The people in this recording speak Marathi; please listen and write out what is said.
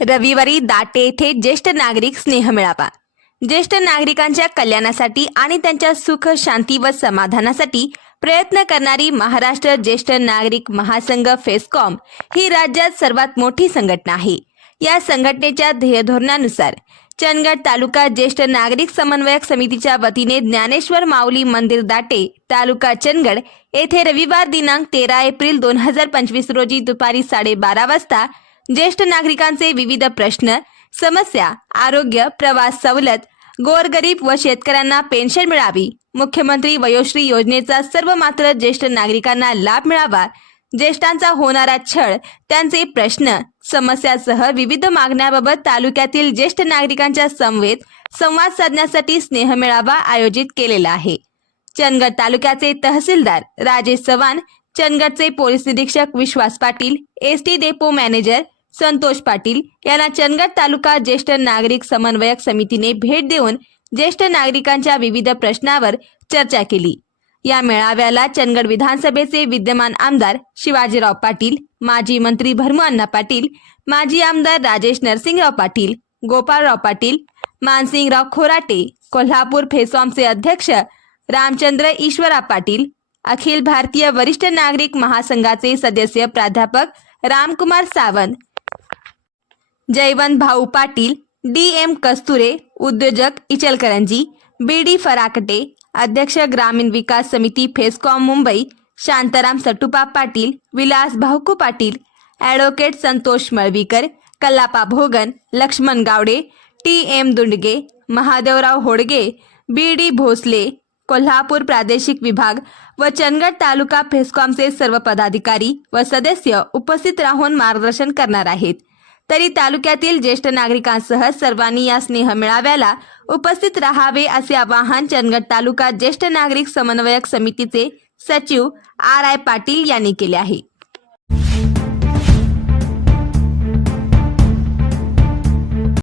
रविवारी दाटे येथे ज्येष्ठ नागरिक स्नेह मेळावा. ज्येष्ठ नागरिकांच्या कल्याणासाठी आणि त्यांच्या सुख शांती व समाधानासाठी प्रयत्न करणारी महाराष्ट्र ज्येष्ठ नागरिक महासंघ फेसकॉम ही राज्यात सर्वात मोठी संघटना आहे. या संघटनेच्या ध्येयधोरणानुसार चंदगड तालुका ज्येष्ठ नागरिक समन्वयक समितीच्या वतीने ज्ञानेश्वर माऊली मंदिर दाटे तालुका चंदगड येथे रविवार दिनांक तेरा एप्रिल दोन हजार पंचवीस रोजी दुपारी साडेबारा वाजता ज्येष्ठ नागरिकांचे विविध प्रश्न समस्या आरोग्य प्रवास सवलत गोरगरीब व शेतकऱ्यांना पेन्शन मिळावी. मुख्यमंत्री वयोश्री योजनेचा सर्व मात्र ज्येष्ठ नागरिकांना लाभ मिळावा. ज्येष्ठांचा होणारा छळ त्यांचे प्रश्न समस्यासह विविध मागण्याबाबत तालुक्यातील ज्येष्ठ नागरिकांच्या समवेत संवाद साधण्यासाठी स्नेह मेळावा आयोजित केलेला आहे. चंदगड तालुक्याचे तहसीलदार राजेश चव्हाण चंदगडचे पोलीस निरीक्षक Vishwas Patil S T depot manager Santosh Patil यांना चंदगड तालुका ज्येष्ठ नागरिक समन्वयक समितीने भेट देऊन ज्येष्ठ नागरिकांच्या विविध प्रश्नावर चर्चा केली. या मेळाव्याला चंदगड विधानसभेचे विद्यमान आमदार शिवाजीराव पाटील माजी मंत्री भरमुअण्णा पाटील माजी आमदार राजेश नरसिंगराव पाटील गोपाळराव पाटील मानसिंगराव खोराटे कोल्हापूर फेसॉमचे अध्यक्ष रामचंद्र ईश्वरा पाटील अखिल भारतीय वरिष्ठ नागरिक महासंघाचे सदस्य प्राध्यापक रामकुमार सावंत जयवंत भाऊ पाटील डी एम कस्तुरे उद्योजक इचलकरंजी बी डी फराकटे अध्यक्ष ग्रामीण विकास समिती FESCOM Mumbai Shantaram Satupa Patil Vilas Bhauku Patil advocate Santosh Malvikar Kallappa Bhogan Laxman Gawade T M Dundage Mahadevrao Hodage B D Bhosale Kolhapur प्रादेशिक विभाग व चंदगड तालुका फेस्कॉमचे सर्व पदाधिकारी व सदस्य उपस्थित राहून मार्गदर्शन करणार आहेत. तरी तालुक्यातील ज्येष्ठ नागरिकांसह सर्वांनी या स्नेह मेळाव्याला उपस्थित राहावे असे आवाहन चंदगड तालुका ज्येष्ठ नागरिक समन्वयक समितीचे सचिव आर आय पाटील यांनी केले आहे.